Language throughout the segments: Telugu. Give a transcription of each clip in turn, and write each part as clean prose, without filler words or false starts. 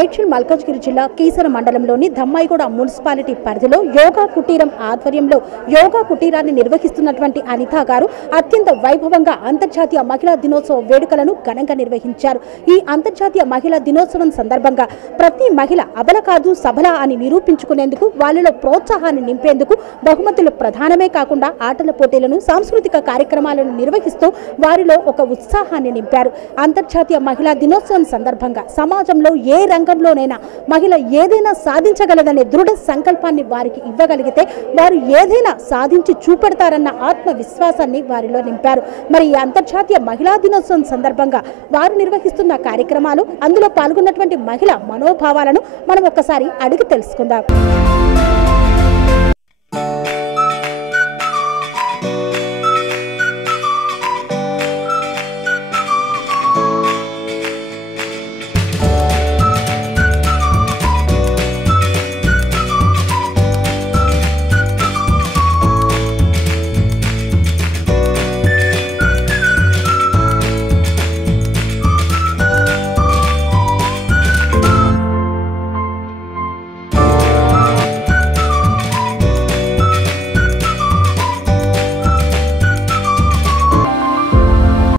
మేడ్చల్ మల్కాజ్గిరి జిల్లా కీసర మండలంలోని ధమ్మాయిగూడ మున్సిపాలిటీ పరిధిలో యోగా కుటీరం ఆధ్వర్యంలో యోగా కుటీరాన్ని నిర్వహిస్తున్నటువంటి అనిత గారు అత్యంత వైభవంగా అంతర్జాతీయ మహిళా దినోత్సవ వేడుకలను ఘనంగా నిర్వహించారు. ఈ అంతర్జాతీయ మహిళా దినోత్సవం సందర్భంగా ప్రతి మహిళ అబల కాదు సబల అని నిరూపించుకునేందుకు వాళ్ళలో ప్రోత్సాహాన్ని నింపేందుకు బహుమతులు ప్రధానమే కాకుండా ఆటల పోటీలను సాంస్కృతిక కార్యక్రమాలను నిర్వహిస్తూ వారిలో ఒక ఉత్సాహాన్ని నింపారు. అంతర్జాతీయ మహిళా దినోత్సవం సందర్భంగా సమాజంలో ఏ రంగంలోనైనా మహిళ ఏదైనా సాధించగలదనే దృఢ సంకల్పాన్ని వారికి ఇవ్వగలిగితే వారు ఏదైనా సాధించి చూపెడతారన్న ఆత్మవిశ్వాసాన్ని వారిలో నింపారు. మరి ఈ అంతర్జాతీయ మహిళా దినోత్సవం సందర్భంగా వారు నిర్వహిస్తున్న కార్యక్రమాలు, అందులో పాల్గొన్నటువంటి మహిళ మనోభావాలను మనం ఒక్కసారి అడిగి తెలుసుకుందాం.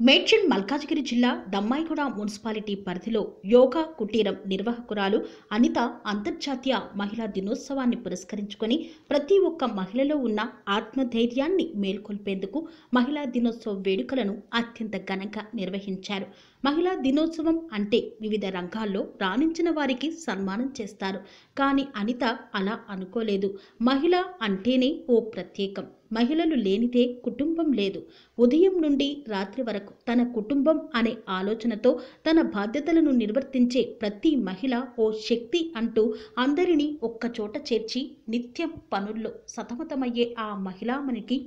మేడ్చల్ మల్కాజ్గిరి జిల్లా ధమ్మాయిగూడ మున్సిపాలిటీ పరిధిలో యోగా కుటీరం నిర్వాహకురాలు అనిత అంతర్జాతీయ మహిళా దినోత్సవాన్ని పురస్కరించుకొని ప్రతి ఒక్క మహిళలో ఉన్న ఆత్మధైర్యాన్ని మేల్కొల్పేందుకు మహిళా దినోత్సవ వేడుకలను అత్యంత ఘనంగా నిర్వహించారు. మహిళా దినోత్సవం అంటే వివిధ రంగాల్లో రాణించిన వారికి సన్మానం చేస్తారు. కానీ అనిత అలా అనుకోలేదు. మహిళ అంటేనే ఓ ప్రత్యేకం. మహిళలు లేనిదే కుటుంబం లేదు. ఉదయం నుండి రాత్రి వరకు తన కుటుంబం అనే ఆలోచనతో తన బాధ్యతలను నిర్వర్తించే ప్రతి మహిళ ఓ శక్తి అంటూ అందరినీ ఒక్కచోట చేర్చి నిత్యం పనుల్లో సతమతమయ్యే ఆ మహిళామణికి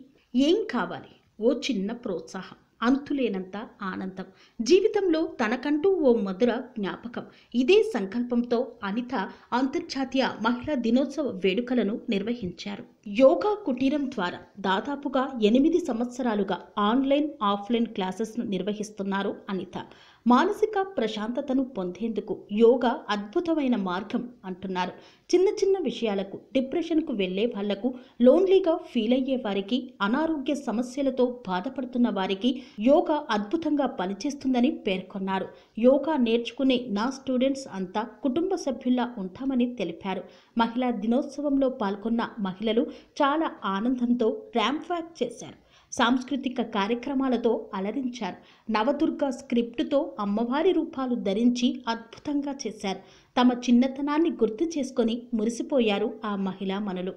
ఏం కావాలి? ఓ చిన్న ప్రోత్సాహం, అంతులేనంత ఆనందం, జీవితంలో తనకంటూ ఓ మధుర జ్ఞాపకం. ఇదే సంకల్పంతో అనిత అంతర్జాతీయ మహిళా దినోత్సవ వేడుకలను నిర్వహించారు. యోగా కుటీరం ద్వారా దాదాపుగా 8 సంవత్సరాలుగా ఆన్లైన్ ఆఫ్లైన్ క్లాసెస్ను నిర్వహిస్తున్నారు అనిత. మానసిక ప్రశాంతతను పొందేందుకు యోగా అద్భుతమైన మార్గం అంటున్నారు. చిన్న చిన్న విషయాలకు డిప్రెషన్కు వెళ్లే వాళ్లకు, లోన్లీగా ఫీల్ అయ్యే వారికి, అనారోగ్య సమస్యలతో బాధపడుతున్న వారికి యోగా అద్భుతంగా పనిచేస్తుందని పేర్కొన్నారు. యోగా నేర్చుకునే నా స్టూడెంట్స్ అంతా కుటుంబ సభ్యుల్లా ఉంటామని తెలిపారు. మహిళా దినోత్సవంలో పాల్గొన్న మహిళలు చాలా ఆనందంతో ర్యాంప్ వాక్ చేశారు. సాంస్కృతిక కార్యక్రమాలతో అలరించారు. నవదుర్గ స్క్రిప్టుతో అమ్మవారి రూపాలు ధరించి అద్భుతంగా చేశారు. తమ చిన్నతనాన్ని గుర్తు చేసుకొని మురిసిపోయారు ఆ మహిళా మనులు.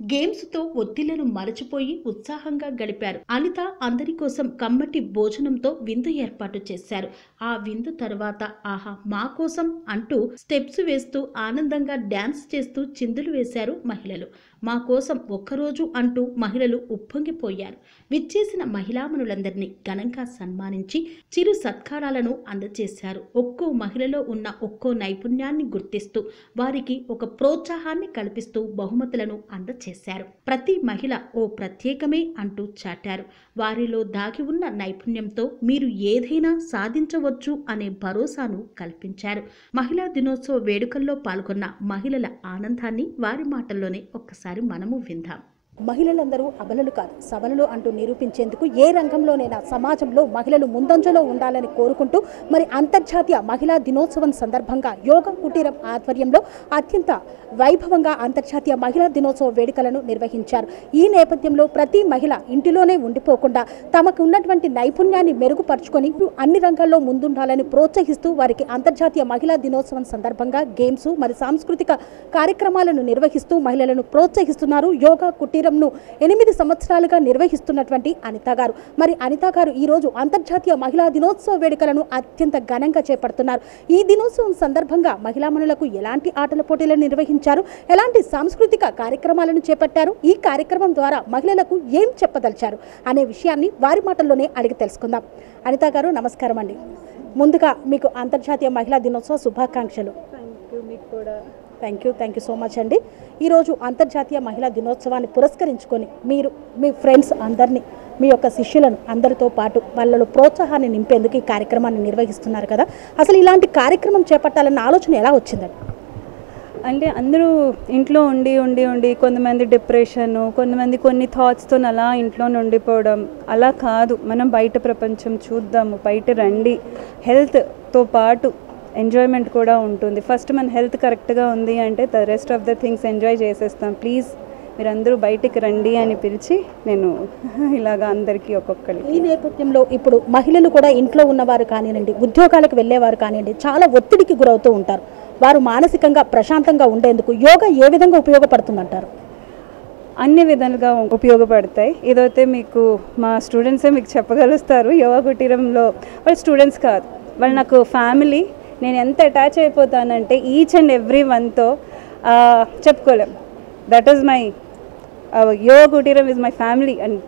గేమ్స్తో ఒత్తిళ్లను మరచిపోయి ఉత్సాహంగా గడిపారు. అనిత అందరి కోసం కమ్మటి భోజనంతో విందు ఏర్పాటు చేశారు. ఆ విందు తర్వాత ఆహా మా కోసం అంటూ స్టెప్స్ వేస్తూ ఆనందంగా డ్యాన్స్ చేస్తూ చిందులు వేశారు మహిళలు. మా కోసం ఒక్కరోజు అంటూ మహిళలు ఉప్పొంగిపోయారు. విచ్చేసిన మహిళామణులందరినీ ఘనంగా సన్మానించి చిరు సత్కారాలను అందజేశారు. ఒక్కో మహిళలో ఉన్న ఒక్కో నైపుణ్యాన్ని గుర్తిస్తూ వారికి ఒక ప్రోత్సాహాన్ని కల్పిస్తూ బహుమతులను అందజేశారు. ప్రతి మహిళ ఓ ప్రత్యేకమే అంటూ చాటారు. వారిలో దాగి ఉన్న నైపుణ్యంతో మీరు ఏదైనా సాధించవచ్చు అనే భరోసాను కల్పించారు. మహిళా దినోత్సవ వేడుకల్లో పాల్గొన్న మహిళల ఆనందాన్ని వారి మాటల్లోనే ఒక్కసారి మనము విందాం. మహిళలందరూ అబలలు కాదు సబలలు అంటూ నిరూపించేందుకు ఏ రంగంలోనైనా సమాజంలో మహిళలు ముందంజలో ఉండాలని కోరుకుంటూ మరి అంతర్జాతీయ మహిళా దినోత్సవం సందర్భంగా యోగా కుటీరం ఆధ్వర్యంలో అత్యంత వైభవంగా అంతర్జాతీయ మహిళా దినోత్సవ వేడుకలను నిర్వహించారు. ఈ నేపథ్యంలో ప్రతి మహిళ ఇంటిలోనే ఉండిపోకుండా తమకు ఉన్నటువంటి నైపుణ్యాన్ని మెరుగుపరుచుకొని అన్ని రంగాల్లో ముందుండాలని ప్రోత్సహిస్తూ వారికి అంతర్జాతీయ మహిళా దినోత్సవం సందర్భంగా గేమ్స్ మరి సాంస్కృతిక కార్యక్రమాలను నిర్వహిస్తూ మహిళలను ప్రోత్సహిస్తున్నారు. యోగా కుటీరం 8 సంవత్సరాలుగా నిర్వహిస్తున్నటువంటి అనిత గారు. మరి అనిత గారు ఈరోజు అంతర్జాతీయ మహిళా దినోత్సవ వేడుకలను అత్యంత ఘనంగా చేపడుతున్నారు. ఈ దినోత్సవం సందర్భంగా మహిళామణులకు ఎలాంటి ఆటల పోటీలను నిర్వహించారు, ఎలాంటి సాంస్కృతిక కార్యక్రమాలను చేపట్టారు, ఈ కార్యక్రమం ద్వారా మహిళలకు ఏం చెప్పదలిచారు అనే విషయాన్ని వారి మాటల్లోనే అడిగి తెలుసుకుందాం. అనిత గారు నమస్కారం అండి. ముందుగా మీకు అంతర్జాతీయ మహిళా దినోత్సవ శుభాకాంక్షలు. థ్యాంక్ యూ సో మచ్ అండి. ఈరోజు అంతర్జాతీయ మహిళా దినోత్సవాన్ని పురస్కరించుకొని మీరు మీ ఫ్రెండ్స్ అందరినీ మీ యొక్క శిష్యులను అందరితో పాటు వాళ్ళలో ప్రోత్సాహాన్ని నింపేందుకు ఈ కార్యక్రమాన్ని నిర్వహిస్తున్నారు కదా, అసలు ఇలాంటి కార్యక్రమం చేపట్టాలన్న ఆలోచన ఎలా వచ్చిందండి? అంటే అందరూ ఇంట్లో ఉండి ఉండి ఉండి కొంతమంది డిప్రెషన్, కొంతమంది కొన్ని థాట్స్తో అలా ఇంట్లోనే ఉండిపోవడం, అలా కాదు. మనం బయట ప్రపంచం చూద్దాము, బయట రండి. హెల్త్తో పాటు ఎంజాయ్మెంట్ కూడా ఉంటుంది. ఫస్ట్ మన హెల్త్ కరెక్ట్గా ఉంది అంటే the rest of the things enjoy చేసేస్తాం. ప్లీజ్ మీరందరూ బయటికి రండి అని పిలిచి నేను ఇలాగా అందరికీ ఒక్కొక్కరికి. ఈ నేపథ్యంలో ఇప్పుడు మహిళలు కూడా ఇంట్లో ఉన్నవారు కానివ్వండి, ఉద్యోగాలకు వెళ్ళేవారు కానివ్వండి, చాలా ఒత్తిడికి గురవుతూ ఉంటారు. వారు మానసికంగా ప్రశాంతంగా ఉండేందుకు యోగా ఏ విధంగా ఉపయోగపడుతుందంటారు? అన్ని విధాలుగా ఉపయోగపడతాయి. ఏదైతే మీకు మా స్టూడెంట్సే మీకు చెప్పగలుస్తారు. యోగా కుటీరంలో వాళ్ళు స్టూడెంట్స్ కాదు, వాళ్ళు నాకు ఫ్యామిలీ. నేను ఎంత అటాచ్ అయిపోతానంటే ఈచ్ అండ్ ఎవ్రీ వన్తో చెప్పుకోలేం. దట్ ఈస్ మై యోగా కుటీరం is my family and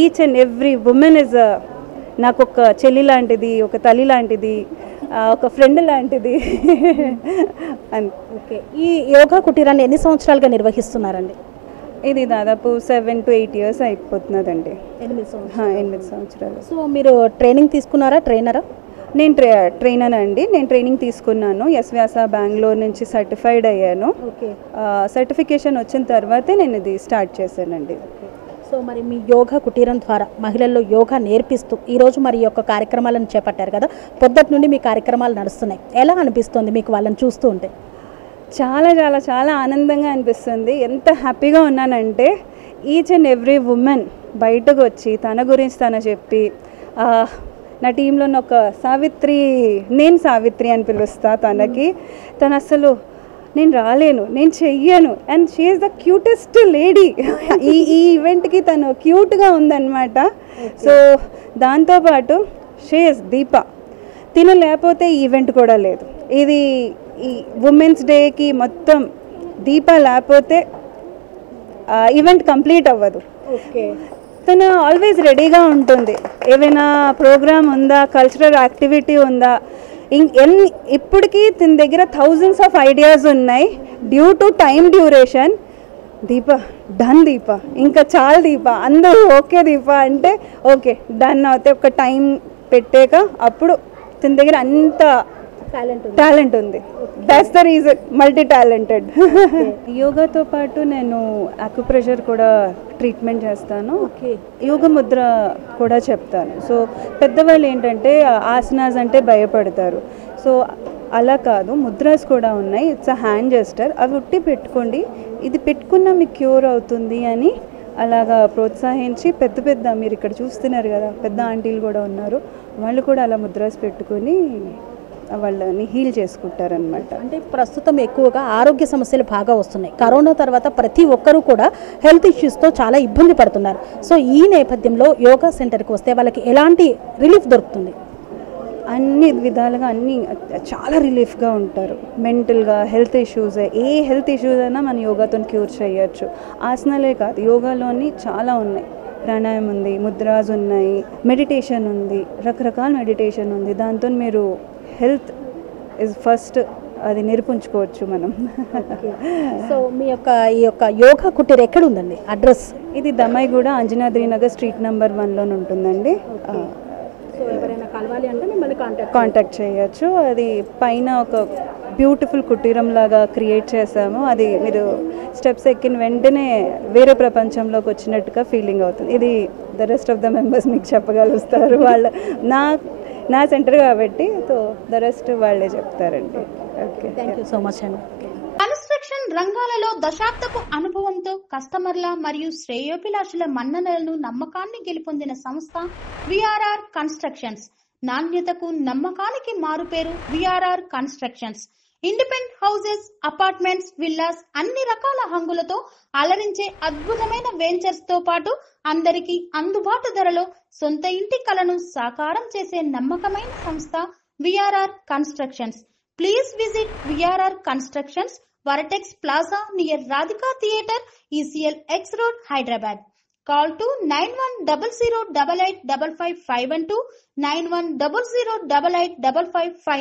each and every women is నాకు ఒక చెల్లి లాంటిది, ఒక తల్లి లాంటిది, ఒక ఫ్రెండ్ లాంటిది. ఓకే, ఈ యోగా కుటీరాన్ని ఎన్ని సంవత్సరాలుగా నిర్వహిస్తున్నారండి? ఇది దాదాపు 7 to 8 years అయిపోతున్నదండి. 8 సంవత్సరాలు. సో మీరు ట్రైనింగ్ తీసుకున్నారా, ట్రైనరా? నేను ట్రైనర్ అండి. నేను ట్రైనింగ్ తీసుకున్నాను. ఎస్ వ్యాస బెంగళూరు నుంచి సర్టిఫైడ్ అయ్యాను. సర్టిఫికేషన్ వచ్చిన తర్వాతే నేను ఇది స్టార్ట్ చేశానండి. సో మరి మీ యోగా కుటీరం ద్వారా మహిళల్లో యోగా నేర్పిస్తూ ఈరోజు మరి యొక్క కార్యక్రమాలను చేపట్టారు కదా, పొద్దుటి నుండి మీ కార్యక్రమాలు నడుస్తున్నాయి. ఎలా అనిపిస్తుంది మీకు వాళ్ళని చూస్తూ ఉంటే? చాలా చాలా చాలా ఆనందంగా అనిపిస్తుంది. ఎంత హ్యాపీగా ఉన్నానంటే ఈచ్ అండ్ ఎవ్రీ ఉమెన్ బయటకు వచ్చి తన గురించి తను చెప్పి, నా టీంలో ఒక సావిత్రి, నేను సావిత్రి అని పిలుస్తా తనకి, తను అసలు నేను రాలేను, నేను చెయ్యను, and she is the cutest lady. ఈ ఈవెంట్కి తను క్యూట్గా ఉందన్నమాట. సో దాంతోపాటు షీ ఈజ్ దీప. తిను లేకపోతే ఈ ఈవెంట్ కూడా లేదు. ఇది ఈ ఉమెన్స్ డేకి మొత్తం దీప లేకపోతే ఈవెంట్ కంప్లీట్ అవ్వదు. ఓకే, తను ఆల్వేస్ రెడీగా ఉంటుంది. ఏమైనా ప్రోగ్రామ్ ఉందా, కల్చరల్ యాక్టివిటీ ఉందా, ఇప్పటికీ తన దగ్గర థౌజండ్స్ ఆఫ్ ఐడియాస్ ఉన్నాయి. Due to time duration, Deepa done Deepa, ఇంకా చాలు దీప, అందరూ ఓకే దీప అంటే ఓకే డన్ అవుతే ఒక టైం పెట్టాక అప్పుడు తన దగ్గర అంత టాలెంట్ ఉంది. That's the reason, multi talented. యోగాతో పాటు నేను అక్యుప్రెషర్ కూడా ట్రీట్మెంట్ చేస్తాను. యోగ ముద్ర కూడా చెప్తాను. సో పెద్దవాళ్ళు ఏంటంటే ఆసనాస్ అంటే భయపడతారు. సో అలా కాదు, ముద్రాస్ కూడా ఉన్నాయి. It's a hand gesture. అవి ఉట్టి పెట్టుకోండి, ఇది పెట్టుకున్నా మీకు క్యూర్ అవుతుంది అని అలాగా ప్రోత్సహించి పెద్ద మీరు ఇక్కడ చూస్తున్నారు కదా, పెద్ద ఆంటీలు కూడా ఉన్నారు, వాళ్ళు కూడా అలా ముద్రాస్ పెట్టుకొని వాళ్ళని హీల్ చేసుకుంటారనమాట. అంటే ప్రస్తుతం ఎక్కువగా ఆరోగ్య సమస్యలు బాగా వస్తున్నాయి. కరోనా తర్వాత ప్రతి ఒక్కరూ కూడా హెల్త్ ఇష్యూస్తో చాలా ఇబ్బంది పడుతున్నారు. సో ఈ నేపథ్యంలో యోగా సెంటర్కి వస్తే వాళ్ళకి ఎలాంటి రిలీఫ్ దొరుకుతుంది? అన్ని విధాలుగా అన్ని చాలా రిలీఫ్గా ఉంటారు. మెంటల్గా హెల్త్ ఇష్యూస్, ఏ హెల్త్ ఇష్యూస్ అయినా మన యోగాతో క్యూర్ చేయొచ్చు. ఆసనాలే కాదు, యోగాలోని చాలా ఉన్నాయి. ప్రాణాయామం ఉంది, ముద్రాస్ ఉన్నాయి, మెడిటేషన్ ఉంది, రకరకాల మెడిటేషన్ ఉంది. దాంతో మీరు హెల్త్ ఇస్ ఫస్ట్ అది నేర్పించుకోవచ్చు మనం. సో మీ ఈ యొక్క యోగా కుటీర్ ఎక్కడ ఉందండి, అడ్రస్? ఇది దమ్మాయిగూడ అంజనాద్రి నగర్ స్ట్రీట్ నెంబర్ 1లో ఉంటుందండి. సో ఎవరైనా కలవాలి అంటే మిమ్మల్ని కాంటాక్ట్ చేయొచ్చు. అది పైన ఒక బ్యూటిఫుల్ కుటీరం లాగా క్రియేట్ చేసాము. అది మీరు స్టెప్స్ ఎక్కిన వెంటనే వేరే ప్రపంచంలోకి వచ్చినట్టుగా ఫీలింగ్ అవుతుంది. ఇది the rest of the members మీకు చెప్పగలుగుతారు. వాళ్ళు నా సెంటర్ కాబట్టి, సో ద రెస్ట్ వాళ్ళే చెప్తారండి. Okay, thank you so much అండి. కన్స్ట్రక్షన్ రంగాలలో దశాబ్దపు అనుభవంతో కస్టమర్ల మరియు శ్రేయోభిలాషుల మన్ననలను, నమ్మకాన్ని గెలుపొందిన సంస్థ విఆర్ఆర్ కన్స్ట్రక్షన్స్. నాణ్యతకు నమ్మకానికి మారుపేరు VRR constructions. Independent houses, apartments, villas, అన్ని రకాల హంగులతో అలరించే అద్భుతమైన వెంచర్స్ తో పాటు అందరికీ అందుబాటు ధరలో సొంత ఇంటి కలను సాకారం చేసే నమ్మకమైన సంస్థ VRR constructions. Please visit VRR constructions, వరటెక్స్ plaza near Radhika theatre, ECL X Road, Hyderabad. Call to 910088555512, 9100885555.